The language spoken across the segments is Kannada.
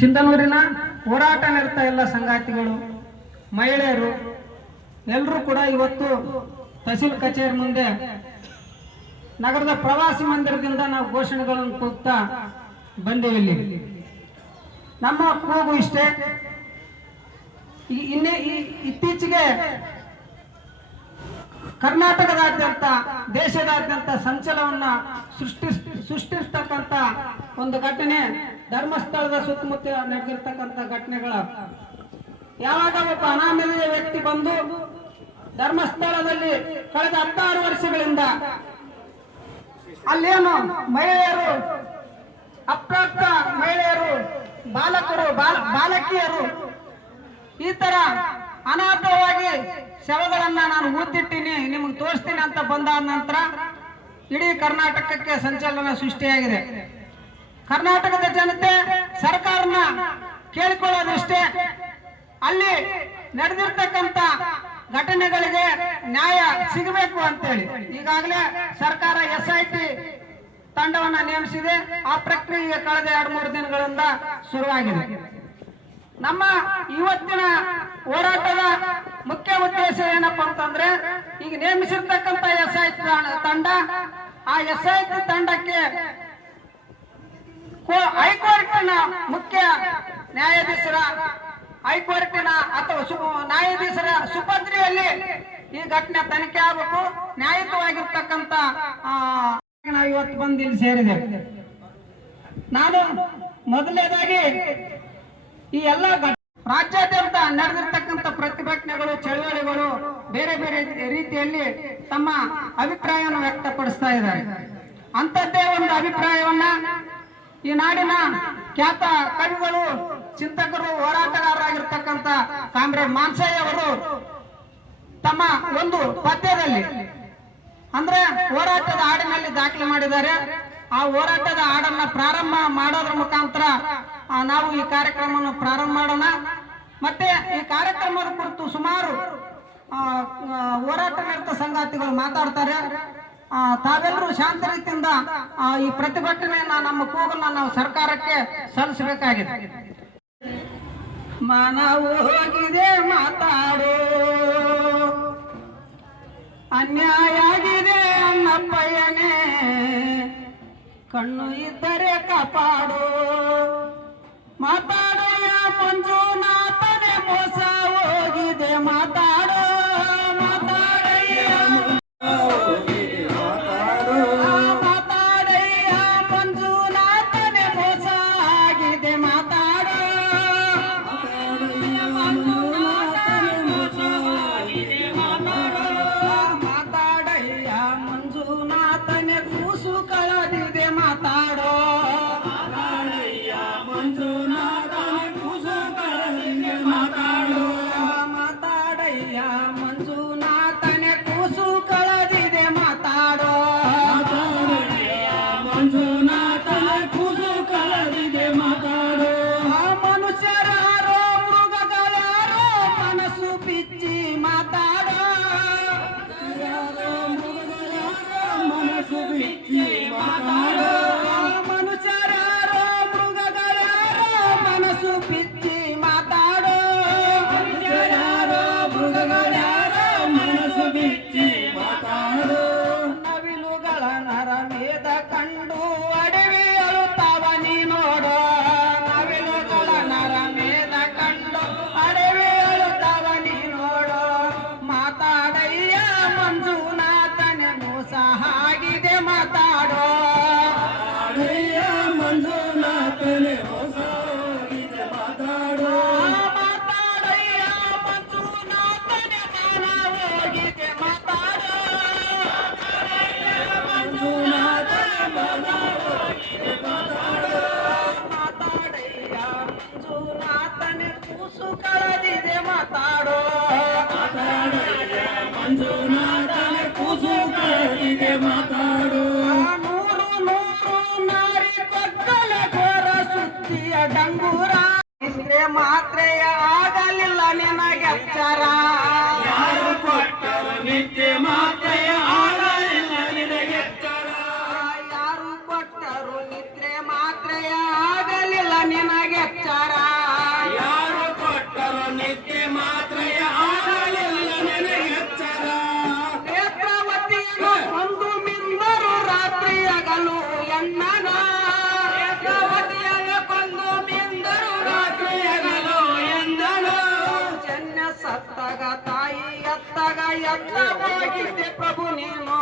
ಸಿಂಧನೂರಿನ ಹೋರಾಟ ನಿರತ ಎಲ್ಲ ಸಂಗಾತಿಗಳು, ಮಹಿಳೆಯರು ಎಲ್ಲರೂ ಕೂಡ ಇವತ್ತು ತಹಸೀಲ್ ಕಚೇರಿ ಮುಂದೆ ನಗರದ ಪ್ರವಾಸಿ ಮಂದಿರದಿಂದ ನಾವು ಘೋಷಣೆಗಳನ್ನು ಕೂಗ್ತಾ ಬಂದೇವಿ ಇಲ್ಲಿ. ನಮ್ಮ ಕೂಗು ಇಷ್ಟೇ. ಇನ್ನೇ ಈ ಇತ್ತೀಚೆಗೆ ಕರ್ನಾಟಕದಾದ್ಯಂತ, ದೇಶದಾದ್ಯಂತ ಸಂಚಲವನ್ನ ಸೃಷ್ಟಿ, ಸೃಷ್ಟಿಸ್ತಕ್ಕಂಥ ಒಂದು ಘಟನೆ ಧರ್ಮಸ್ಥಳದ ಸುತ್ತಮುತ್ತ ನಡೆದಿರ್ತಕ್ಕಂಥ ಘಟನೆಗಳ ಯಾವಾಗ ಒಬ್ಬ ಅನಾಮಧೇಯ ವ್ಯಕ್ತಿ ಬಂದು ಧರ್ಮಸ್ಥಳದಲ್ಲಿ ಕಳೆದ ಹತ್ತಾರು ವರ್ಷಗಳಿಂದ ಅಲ್ಲೇನು ಮಹಿಳೆಯರು, ಅಪ್ರಾಪ್ತ ಮಹಿಳೆಯರು, ಬಾಲಕರು, ಬಾಲ, ಬಾಲಕಿಯರು ಈ ತರ ಅನಾಥವಾಗಿ ಶವಗಳನ್ನ ನಾನು ಊದಿಟ್ಟಿನಿ ನಿಮಗೆ ತೋರಿಸ್ತೀನಿ ಅಂತ ಬಂದಾದ ನಂತರ ಇಡೀ ಕರ್ನಾಟಕಕ್ಕೆ ಸಂಚಲನ ಸೃಷ್ಟಿಯಾಗಿದೆ. ಕರ್ನಾಟಕದ ಜನತೆ ಸರ್ಕಾರನ ಕೇಳಿಕೊಳ್ಳೋದಷ್ಟೇ. ಅಲ್ಲಿ ನಡೆದಿರ್ತಕ್ಕಂತ ಘಟನೆಗಳಿಗೆ ನ್ಯಾಯ ಸಿಗಬೇಕು ಅಂತೇಳಿ. ಈಗಾಗಲೇ ಸರ್ಕಾರ ಎಸ್ ಐ ಟಿ ತಂಡವನ್ನ ನೇಮಿಸಿದೆ. ಆ ಪ್ರಕ್ರಿಯೆ ಕಳೆದ ಎರಡು ಮೂರು ದಿನಗಳಿಂದ ಶುರುವಾಗಿದೆ. ನಮ್ಮ ಇವತ್ತಿನ ಹೋರಾಟದ ಮುಖ್ಯ ಉದ್ದೇಶ ಏನಪ್ಪಾ ಅಂತಂದ್ರೆ, ಈಗ ನೇಮಿಸಿರ್ತಕ್ಕಂತ ಎಸ್ ಐ ತಂಡ, ಆ ಎಸ್ ಐ ತಂಡಕ್ಕೆ ಹೈಕೋರ್ಟಿನ ಮುಖ್ಯ ನ್ಯಾಯಾಧೀಶರ, ಹೈಕೋರ್ಟಿನ ಅಥವಾ ನ್ಯಾಯಾಧೀಶರ ಸುಪದ್ರಿಯಲ್ಲಿ ಈ ಘಟನೆ ತನಿಖೆ ಆಗಬೇಕು. ನ್ಯಾಯಯುತವಾಗಿರ್ತಕ್ಕಂಥ ಇವತ್ತು ಬಂದು ಇಲ್ಲಿ ಸೇರಿದೆ ನಾನು ಮೊದಲನೇದಾಗಿ ಈ ಎಲ್ಲ ರಾಜ್ಯಾದ್ಯಂತ ನಡೆದಿರ್ತಕ್ಕಂಥ ಪ್ರತಿಭಟನೆಗಳು, ಚಳುವಳಿಗಳು ಬೇರೆ ಬೇರೆ ರೀತಿಯಲ್ಲಿ ತಮ್ಮ ಅಭಿಪ್ರಾಯವನ್ನು ವ್ಯಕ್ತಪಡಿಸ್ತಾ ಇದ್ದಾರೆ. ಅಂಥದ್ದೇ ಒಂದು ಅಭಿಪ್ರಾಯವನ್ನ ಈ ನಾಡಿನ ಖ್ಯಾತ ಕವಿಗಳು, ಚಿಂತಕರು, ಹೋರಾಟಗಾರರಾಗಿರ್ತಕ್ಕಂಥ ಕಾಮ್ರೇಡ್ ಮಾನ್ಸಯ್ಯ ಅವರು ತಮ್ಮ ಒಂದು ಪದ್ಯದಲ್ಲಿ ಅಂದ್ರೆ ಹೋರಾಟದ ಹಾಡಿನಲ್ಲಿ ದಾಖಲೆ ಮಾಡಿದ್ದಾರೆ. ಆ ಹೋರಾಟದ ಹಾಡನ್ನ ಪ್ರಾರಂಭ ಮಾಡೋದ್ರ ಮುಖಾಂತರ ನಾವು ಈ ಕಾರ್ಯಕ್ರಮವನ್ನು ಪ್ರಾರಂಭ ಮಾಡೋಣ. ಮತ್ತೆ ಈ ಕಾರ್ಯಕ್ರಮದ ಕುರಿತು ಸುಮಾರು ಹೋರಾಟ ನಿರತ ಸಂಗಾತಿಗಳು ಮಾತಾಡ್ತಾರೆ. ತಾವೆಲ್ಲರೂ ಶಾಂತ ರೀತಿಯಿಂದ ಈ ಪ್ರತಿಭಟನೆಯನ್ನ ನಮ್ಮ ಕೂಗನ್ನ ನಾವು ಸರ್ಕಾರಕ್ಕೆ ಸಲ್ಲಿಸಬೇಕಾಗಿದೆ. ಮನ ಹೋಗಿದೆ, ಮಾತಾಡೋ. ಅನ್ಯಾಯ ಆಗಿದೆ ಅನ್ನಪ್ಪಯ್ಯನೇ ಕಣ್ಣು ಇದ್ದರೆ ಕಾಪಾಡು. ಮಾತಾಡಯ್ಯ ಮಂಜುನಾಥನೇ, ಮೋಸ ಹೋಗಿದೆ, ಮಾತಾಡೋ. ನಿತ್ಯ ಮಾತ್ರೆಯ ಆಡಲಿಲ್ಲ ನೆನೆ ಎಚ್ಚರ. ನೇತ್ರಾವತಿಯನ್ನು ಮಿಂದರು ರಾತ್ರಿಯಗಲು ಎನ್ನನ. ಮಿಂದರು ಚೆನ್ನ ಸತ್ತಗ ತಾಯಿ ಪ್ರಭು ನೀನು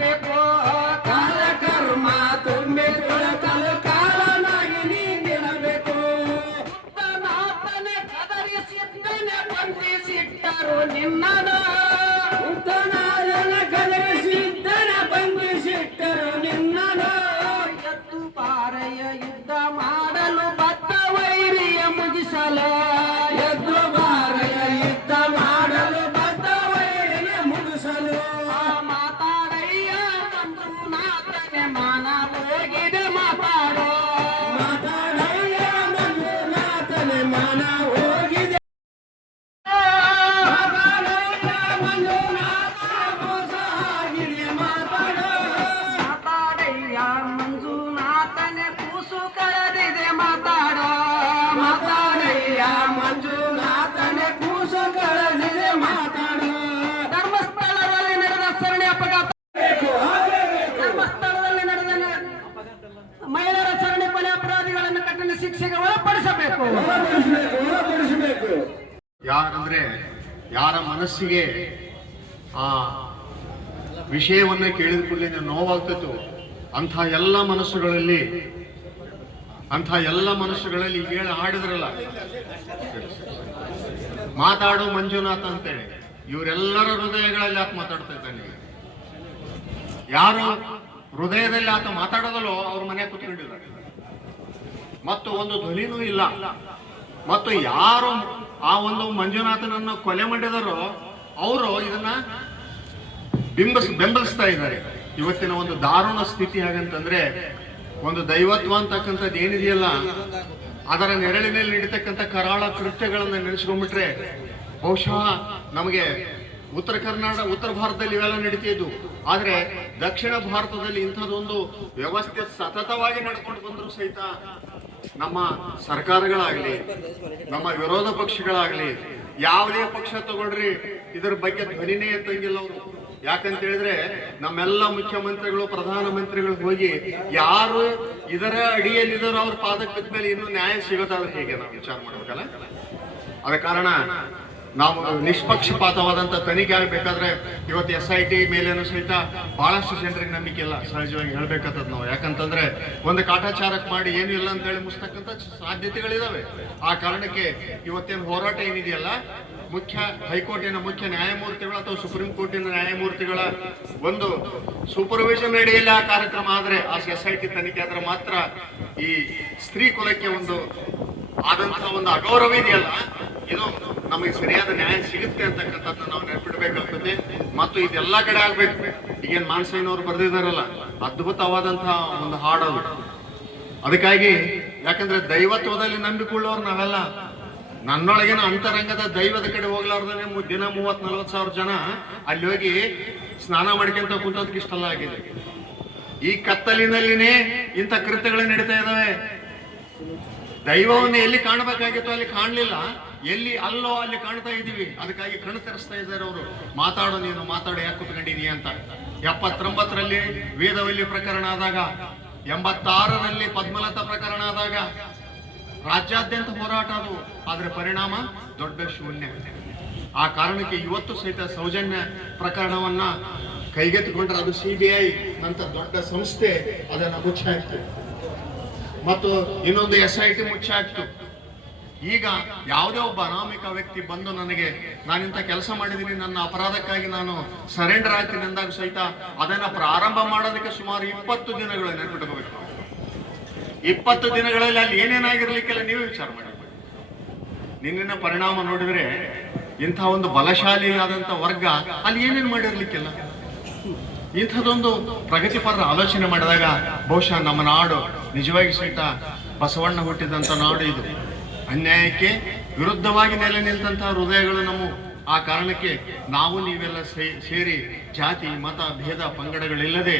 Thank you. ಮನಸ್ಸಿಗೆ ಆ ವಿಷಯವನ್ನೇ ಕೇಳಿದ ಕೂಡಲೇ ನೋವಾಗ್ತಿತ್ತು. ಅಂಥ ಎಲ್ಲ ಮನಸ್ಸುಗಳಲ್ಲಿ, ಅಂಥ ಎಲ್ಲ ಮನಸ್ಸುಗಳಲ್ಲಿ ಹೇಳಿ ಹಾಡಿದ್ರಲ್ಲ. ಮಾತಾಡೋ ಮಂಜುನಾಥ ಅಂತೇಳಿ. ಇವರೆಲ್ಲರ ಹೃದಯಗಳಲ್ಲಿ ಆತ ಮಾತಾಡ್ತಾ ಇದ್ದಾನೆ. ಯಾರು ಹೃದಯದಲ್ಲಿ ಆತ ಮಾತಾಡೋದಲ್ಲೋ ಅವ್ರ ಮನೆ ಕುತ್ಕೊಂಡಿದ್ದಾರೆ ಮತ್ತು ಒಂದು ಧ್ವನಿನೂ ಇಲ್ಲ. ಮತ್ತು ಯಾರು ಆ ಒಂದು ಮಂಜುನಾಥನನ್ನು ಕೊಲೆ ಮಾಡಿದರೋ ಅವರು ಇದನ್ನ ಬಿಂಬಸ್, ಬೆಂಬಲಿಸ್ತಾ ಇದ್ದಾರೆ. ಇವತ್ತಿನ ಒಂದು ದಾರುಣ ಸ್ಥಿತಿ ಹಾಗಂತಂದ್ರೆ, ಒಂದು ದೈವತ್ವ ಅಂತಕ್ಕಂಥದ್ದು ಏನಿದೆಯಲ್ಲ, ಅದರ ನೆರಳಿನಲ್ಲಿ ನಡೀತಕ್ಕಂಥ ಕರಾಳ ಕೃತ್ಯಗಳನ್ನು ನೆನೆಸ್ಕೊಂಡ್ಬಿಟ್ರೆ ಬಹುಶಃ ನಮಗೆ ಉತ್ತರ ಕರ್ನಾಟಕ ಉತ್ತರ ಭಾರತದಲ್ಲಿ ಇವೆಲ್ಲ ನಡೀತಿದ್ದು. ಆದ್ರೆ ದಕ್ಷಿಣ ಭಾರತದಲ್ಲಿ ಇಂಥದ್ದೊಂದು ವ್ಯವಸ್ಥೆ ಸತತವಾಗಿ ನಡ್ಕೊಂಡು ಬಂದ್ರು ಸಹಿತ ನಮ್ಮ ಸರ್ಕಾರಗಳಾಗಲಿ, ನಮ್ಮ ವಿರೋಧ ಪಕ್ಷಗಳಾಗಲಿ, ಯಾವುದೇ ಪಕ್ಷ ತಗೊಳ್ರಿ, ಇದರ ಬಗ್ಗೆ ಧ್ವನಿನೇ ಎತ್ತಂಗಿಲ್ಲ ಅವರು. ಯಾಕಂತ ಹೇಳಿದ್ರೆ ನಮ್ಮೆಲ್ಲ ಮುಖ್ಯಮಂತ್ರಿಗಳು, ಪ್ರಧಾನಮಂತ್ರಿಗಳು ಹೋಗಿ ಯಾರು ಇದರ ಅಡಿಯಲ್ಲಿದ್ದಾರೋ ಅವ್ರ ಪಾದಕ್ಕೆ ಬಿದ್ದ ಮೇಲೆ ಇನ್ನೂ ನ್ಯಾಯ ಸಿಗೋದಾದ್ರೆ ಹೇಗೆ ನಾವು ವಿಚಾರ ಮಾಡ್ಬೇಕಲ್ಲ? ಅದ ಕಾರಣ ನಾವು ನಿಷ್ಪಕ್ಷಪಾತವಾದಂತ ತನಿಖೆ ಆಗ್ಬೇಕಾದ್ರೆ ಇವತ್ತು ಎಸ್ ಐ ಟಿ ಮೇಲೇನು ಸಹಿತ ಬಹಳಷ್ಟು ಜನರಿಗೆ ನಂಬಿಕೆ ಇಲ್ಲ. ಸಹಜವಾಗಿ ಹೇಳ್ಬೇಕಾಗ್ತದ ನಾವು. ಯಾಕಂತಂದ್ರೆ ಒಂದು ಕಾಟಾಚಾರಕ್ಕೆ ಮಾಡಿ ಏನು ಇಲ್ಲ ಅಂತ ಹೇಳಿ ಮುಸ್ತಕ್ಕಂಥ ಸಾಧ್ಯತೆಗಳಿದಾವೆ. ಆ ಕಾರಣಕ್ಕೆ ಇವತ್ತೇನು ಹೋರಾಟ ಏನಿದೆಯಲ್ಲ, ಮುಖ್ಯ ಹೈಕೋರ್ಟಿನ ಮುಖ್ಯ ನ್ಯಾಯಮೂರ್ತಿಗಳು ಅಥವಾ ಸುಪ್ರೀಂ ಕೋರ್ಟಿನ ನ್ಯಾಯಮೂರ್ತಿಗಳ ಒಂದು ಸೂಪರ್ವಿಷನ್ ಅಡಿಯಲ್ಲಿ ಆ ಕಾರ್ಯಕ್ರಮ ಆದ್ರೆ ಆ ಎಸ್ ಐ ಟಿ ತನಿಖೆ ಆದ್ರೆ ಮಾತ್ರ ಈ ಸ್ತ್ರೀ ಕುಲಕ್ಕೆ ಒಂದು ಆದಂತಹ ಒಂದು ಅಗೌರವ ಇದೆಯಲ್ಲ, ಇದು ನಮಗೆ ಸರಿಯಾದ ನ್ಯಾಯ ಸಿಗುತ್ತೆ ಅಂತಕ್ಕಂಥದ್ದು ನಾವು ನೆನಪಿಡ್ಬೇಕಾಗ್ತದೆ ಮತ್ತು ಇದೆಲ್ಲ ಕಡೆ ಆಗ್ಬೇಕು. ಈಗೇನು ಮಾನ್ಸೈನವ್ರು ಬರೆದಿದ್ದಾರಲ್ಲ ಅದ್ಭುತವಾದಂತಹ ಒಂದು ಹಾಡದು. ಅದಕ್ಕಾಗಿ ಯಾಕಂದ್ರೆ ದೈವತ್ವದಲ್ಲಿ ನಂಬಿಕೊಳ್ಳೋರು ನಾವೆಲ್ಲ. ನನ್ನೊಳಗಿನ ಅಂತರಂಗದ ದೈವದ ಕಡೆ ಹೋಗ್ಲಾರ್ದೇ ದಿನ ಮೂವತ್ ನಲ್ವತ್ ಸಾವಿರ ಜನ ಅಲ್ಲಿ ಹೋಗಿ ಸ್ನಾನ ಮಾಡ್ಕೊಂತ ಕುಂತದಕ್ಕೆ ಇಷ್ಟಲ್ಲ ಆಗಿದೆ. ಈ ಕತ್ತಲಿನಲ್ಲಿನೇ ಇಂಥ ಕೃತ್ಯಗಳು ನಡೀತಾ ಇದಾವೆ. ದೈವವನ್ನು ಎಲ್ಲಿ ಕಾಣಬೇಕಾಗಿತ್ತು ಅಲ್ಲಿ ಕಾಣಲಿಲ್ಲ. ಎಲ್ಲಿ ಅಲ್ಲೋ ಅಲ್ಲಿ ಕಾಣ್ತಾ ಇದ್ದೀವಿ. ಅದಕ್ಕಾಗಿ ಕಣ್ಣು ತೆರೆಸ್ತಾ ಇದ್ದಾರೆ ಅವರು. ಮಾತಾಡು, ನೀನು ಮಾತಾಡು, ಯಾಕೆ ಕುತ್ಕೊಂಡಿದೀಯ ಅಂತ. ಎಪ್ಪತ್ತೊಂಬತ್ತರಲ್ಲಿ ವೇದವಲ್ಲಿ ಪ್ರಕರಣ ಆದಾಗ, ಎಂಬತ್ತಾರರಲ್ಲಿ ಪದ್ಮಲತಾ ಪ್ರಕರಣ ಆದಾಗ, ರಾಜ್ಯಾದ್ಯಂತ ಹೋರಾಟ ಅದು. ಆದರೆ ಪರಿಣಾಮ ದೊಡ್ಡ ಶೂನ್ಯ. ಆ ಕಾರಣಕ್ಕೆ ಇವತ್ತು ಸಹಿತ ಸೌಜನ್ಯ ಪ್ರಕರಣವನ್ನ ಕೈಗೆತ್ತಿಕೊಂಡ್ರೆ ಅದು ಸಿಬಿಐ ನಂತ ದೊಡ್ಡ ಸಂಸ್ಥೆ ಅದನ್ನ ಮುಚ್ಚಾಯ್ತು. ಮತ್ತು ಇನ್ನೊಂದು ಎಸ್ ಐ ಟಿ ಮುಚ್ಚಾಕ್ತು ಈಗ ಯಾವುದೇ ಒಬ್ಬ ಅನಾಮಿಕ ವ್ಯಕ್ತಿ ಬಂದು ನನಗೆ ನಾನಿಂತ ಕೆಲಸ ಮಾಡಿದ್ದೀನಿ ನನ್ನ ಅಪರಾಧಕ್ಕಾಗಿ ನಾನು ಸರೆಂಡರ್ ಆಗ್ತೀನಿ ಅಂದಾಗ ಸಹಿತ ಅದನ್ನ ಪ್ರಾರಂಭ ಮಾಡೋದಕ್ಕೆ ಸುಮಾರು ಇಪ್ಪತ್ತು ದಿನಗಳು ನೆನಪಿಟ್ಕೋಬೇಕು. ಇಪ್ಪತ್ತು ದಿನಗಳಲ್ಲಿ ಅಲ್ಲಿ ಏನೇನಾಗಿರ್ಲಿಕ್ಕೆಲ್ಲ ನೀವೇ ವಿಚಾರ ಮಾಡಿ. ನಿನ್ನಿನ ಪರಿಣಾಮ ನೋಡಿದ್ರೆ ಇಂಥ ಒಂದು ಬಲಶಾಲಿಯಾದಂಥ ವರ್ಗ ಅಲ್ಲಿ ಏನೇನು ಮಾಡಿರ್ಲಿಕ್ಕಿಲ್ಲ? ಇಂಥದ್ದೊಂದು ಪ್ರಗತಿಪರ ಆಲೋಚನೆ ಮಾಡಿದಾಗ ಬಹುಶಃ ನಮ್ಮ ನಾಡು ನಿಜವಾಗಿ ಸಹಿತ ಬಸವಣ್ಣ ಹುಟ್ಟಿದಂಥ ನಾಡು ಇದು. ಅನ್ಯಾಯಕ್ಕೆ ವಿರುದ್ಧವಾಗಿ ನೆಲೆ ನಿಂತಹ ಹೃದಯಗಳು ನಮ್ಮ ಆ ಕಾರಣಕ್ಕೆ ನಾವು ನೀವೆಲ್ಲ ಸೇರಿ ಜಾತಿ, ಮತ, ಭೇದ, ಪಂಗಡಗಳಿಲ್ಲದೆ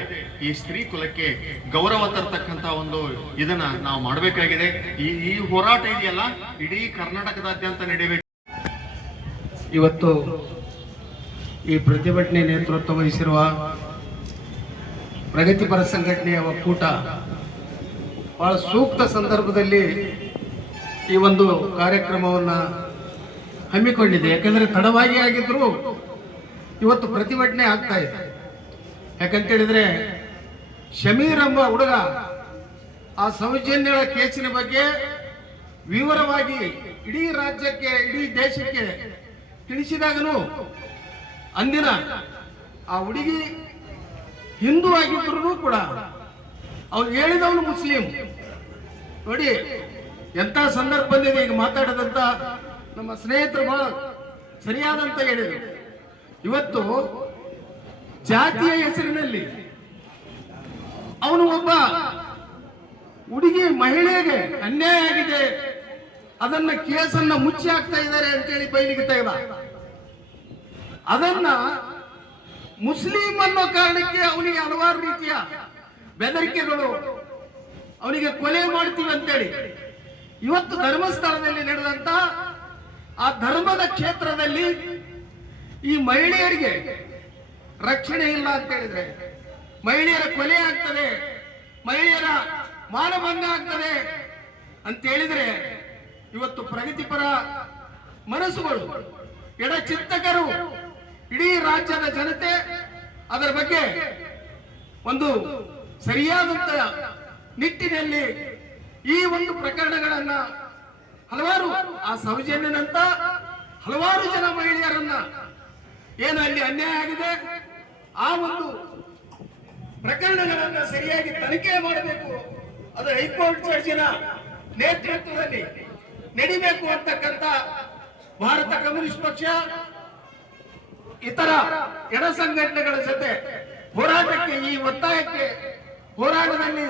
ಈ ಸ್ತ್ರೀ ಕುಲಕ್ಕೆ ಗೌರವ ತರ್ತಕ್ಕಂಥ ಒಂದು ಇದನ್ನ ನಾವು ಮಾಡಬೇಕಾಗಿದೆ. ಈ ಈ ಹೋರಾಟ ಇದೆಯಲ್ಲ? ಇಡೀ ಕರ್ನಾಟಕದಾದ್ಯಂತ ನಡೆಯಬೇಕು. ಇವತ್ತು ಈ ಪ್ರತಿಭಟನೆ ನೇತೃತ್ವ ವಹಿಸಿರುವ ಪ್ರಗತಿಪರ ಸಂಘಟನೆಯ ಒಕ್ಕೂಟ ಬಹಳ ಸೂಕ್ತ ಸಂದರ್ಭದಲ್ಲಿ ಈ ಒಂದು ಕಾರ್ಯಕ್ರಮವನ್ನು ಹಮ್ಮಿಕೊಂಡಿದೆ. ಯಾಕಂದರೆ ತಡವಾಗಿ ಆಗಿದ್ರು ಇವತ್ತು ಪ್ರತಿಭಟನೆ ಆಗ್ತಾ ಇದೆ. ಯಾಕಂತೇಳಿದರೆ ಶಮೀರ್ ಎಂಬ ಹುಡುಗ ಆ ಸೌಜನ್ಯಗಳ ಕೇಸಿನ ಬಗ್ಗೆ ವಿವರವಾಗಿ ಇಡೀ ರಾಜ್ಯಕ್ಕೆ, ಇಡೀ ದೇಶಕ್ಕೆ ತಿಳಿಸಿದಾಗನು ಅಂದಿನ ಆ ಹುಡುಗಿ ಹಿಂದೂ ಆಗಿದ್ರು ಕೂಡ ಅವ್ನು ಹೇಳಿದವನು ಮುಸ್ಲಿಂ. ನೋಡಿ ಎಂತ ಸಂದರ್ಭದಲ್ಲಿ ಈಗ ಮಾತಾಡದಂತ ನಮ್ಮ ಸ್ನೇಹಿತರು ಬಹಳ ಸರಿಯಾದಂತ ಹೇಳಿದರು. ಇವತ್ತು ಜಾತಿಯ ಹೆಸರಿನಲ್ಲಿ ಅವನು ಒಬ್ಬ ಹುಡುಗಿ ಮಹಿಳೆಗೆ ಅನ್ಯಾಯ ಆಗಿದೆ. ಅದನ್ನ ಕೇಸನ್ನ ಮುಚ್ಚಿ ಹಾಕ್ತಾ ಇದ್ದಾರೆ ಅಂತೇಳಿ ಬೈಲಿಗೆ ತೆಗೆದ ಅದನ್ನ ಮುಸ್ಲಿಂ ಅನ್ನೋ ಕಾರಣಕ್ಕೆ ಅವನಿಗೆ ಹಲವಾರು ರೀತಿಯ ಬೆದರಿಕೆಗಳು ಅವನಿಗೆ ಕೊಲೆ ಮಾಡ್ತೀವಿ ಅಂತೇಳಿ ಇವತ್ತು ಧರ್ಮಸ್ಥಳದಲ್ಲಿ ನಡೆದಂತ ಆ ಧರ್ಮದ ಕ್ಷೇತ್ರದಲ್ಲಿ ಈ ಮಹಿಳೆಯರಿಗೆ ರಕ್ಷಣೆ ಇಲ್ಲ ಅಂತ ಹೇಳಿದ್ರೆ, ಮಹಿಳೆಯರ ಕೊಲೆ ಆಗ್ತದೆ, ಮಹಿಳೆಯರ ಮಾನಭಂಗ ಆಗ್ತದೆ ಅಂತ ಹೇಳಿದ್ರೆ ಇವತ್ತು ಪ್ರಗತಿಪರ ಮನಸ್ಸುಗಳು ಎಡ ಚಿಂತಕರು ಇಡೀ ರಾಜ್ಯದ ಜನತೆ ಅದರ ಬಗ್ಗೆ ಒಂದು ಸರಿಯಾದಂತ ನಿಟ್ಟಿನಲ್ಲಿ ಈ ಒಂದು ಪ್ರಕರಣಗಳನ್ನ ಹಲವಾರು ಆ ಸೌಜನ್ಯನಂತ ಹಲವಾರು ಜನ ಮಹಿಳೆಯರನ್ನ ಏನು ಅಲ್ಲಿ ಅನ್ಯಾಯ ಆಗಿದೆ? ಆ ಒಂದು ಪ್ರಕರಣಗಳನ್ನ ಸರಿಯಾಗಿ ತನಿಖೆ ಮಾಡಬೇಕು. ಅದು ಹೈಕೋರ್ಟ್ ಜಡ್ಜಿನ ನೇತೃತ್ವದಲ್ಲಿ ನಡಿಬೇಕು ಅಂತಕ್ಕಂಥ ಭಾರತ ಕಮ್ಯುನಿಸ್ಟ್ ಪಕ್ಷ, ಇತರ ಎಡ ಸಂಘಟನೆಗಳ ಜೊತೆ ಹೋರಾಟಕ್ಕೆ, ಈ ಒತ್ತಾಯಕ್ಕೆ ಹೋರಾಟದಲ್ಲಿ